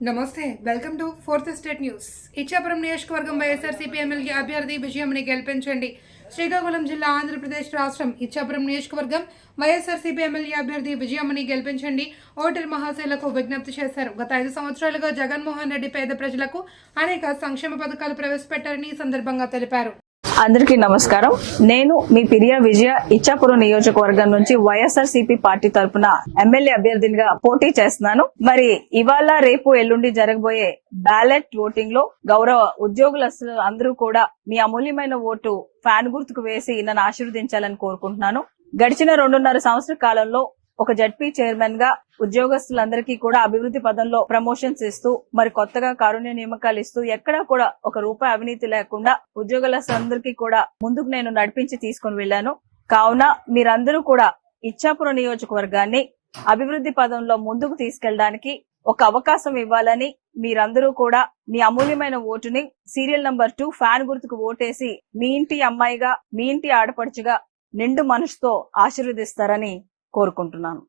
నమస్తే welcome to fourth state news. Ichchapuram నియోజకవర్గం YSRCP MLA అభ్యర్థి విజయమ్మని గెలిపించండి. శ్రీకాకుళం జిల్లా ఆంధ్రప్రదేశ్ రాష్ట్రం ఇచ్చాపురం నియోజకవర్గం వైఎస్ఆర్సీపీ ఎమ్మెల్యే అభ్యర్థి విజయమ్మని గెలిపించండి ఓటర్ మహాశైలకు విజ్ఞప్తి చేశారు. గత 5 సంవత్సరాలుగా జగన్మోహన్ రెడ్డి పేద ప్రజలకు అనేక సంక్షేమ పథకాలు ప్రవేశపెట్టారని ఈ సందర్భంగా తెలిపారు. అందరికీ నమస్కారం. నేను మీ పిరియా విజయ ఇచ్చాపురం నియోజకవర్గం నుంచి వైఎస్ఆర్సీపీ పార్టీ తరఫున ఎమ్మెల్యే అభ్యర్థినిగా పోటీ చేస్తున్నాను. మరి ఇవాళ రేపు ఎల్లుండి జరగబోయే బ్యాలెట్ ఓటింగ్ లో గౌరవ ఉద్యోగులు అందరూ కూడా మీ అమూల్యమైన ఓటు ఫ్యాన్ గుర్తుకు వేసి నన్ను ఆశీర్వదించాలని కోరుకుంటున్నాను. గడిచిన 2.5 సంవత్సరాల కాలంలో ఒక జడ్పీ చైర్మన్ గా ఉద్యోగస్తులందరికీ కూడా అభివృద్ధి పదంలో ప్రమోషన్స్ ఇస్తూ మరి కొత్తగా కారుణ్య నియామకాలు ఇస్తూ ఎక్కడా కూడా ఒక రూపాయి అవినీతి లేకుండా ఉద్యోగస్తులందరికీ కూడా ముందుకు నేను నడిపించి తీసుకుని వెళ్ళాను. కావున మీరందరూ కూడా ఇచ్చాపురం నియోజకవర్గాన్ని అభివృద్ధి పదంలో ముందుకు తీసుకెళ్ళడానికి ఒక అవకాశం ఇవ్వాలని మీరందరూ కూడా మీ అమూల్యమైన ఓటుని సీరియల్ నంబర్ 2 ఫ్యాన్ గుర్తుకు ఓటేసి మీ ఇంటి అమ్మాయిగా మీ ఇంటి ఆడపడుచుగా నిండు మనసుతో ఆశీర్వదిస్తారని కోరుకుంటున్నాను.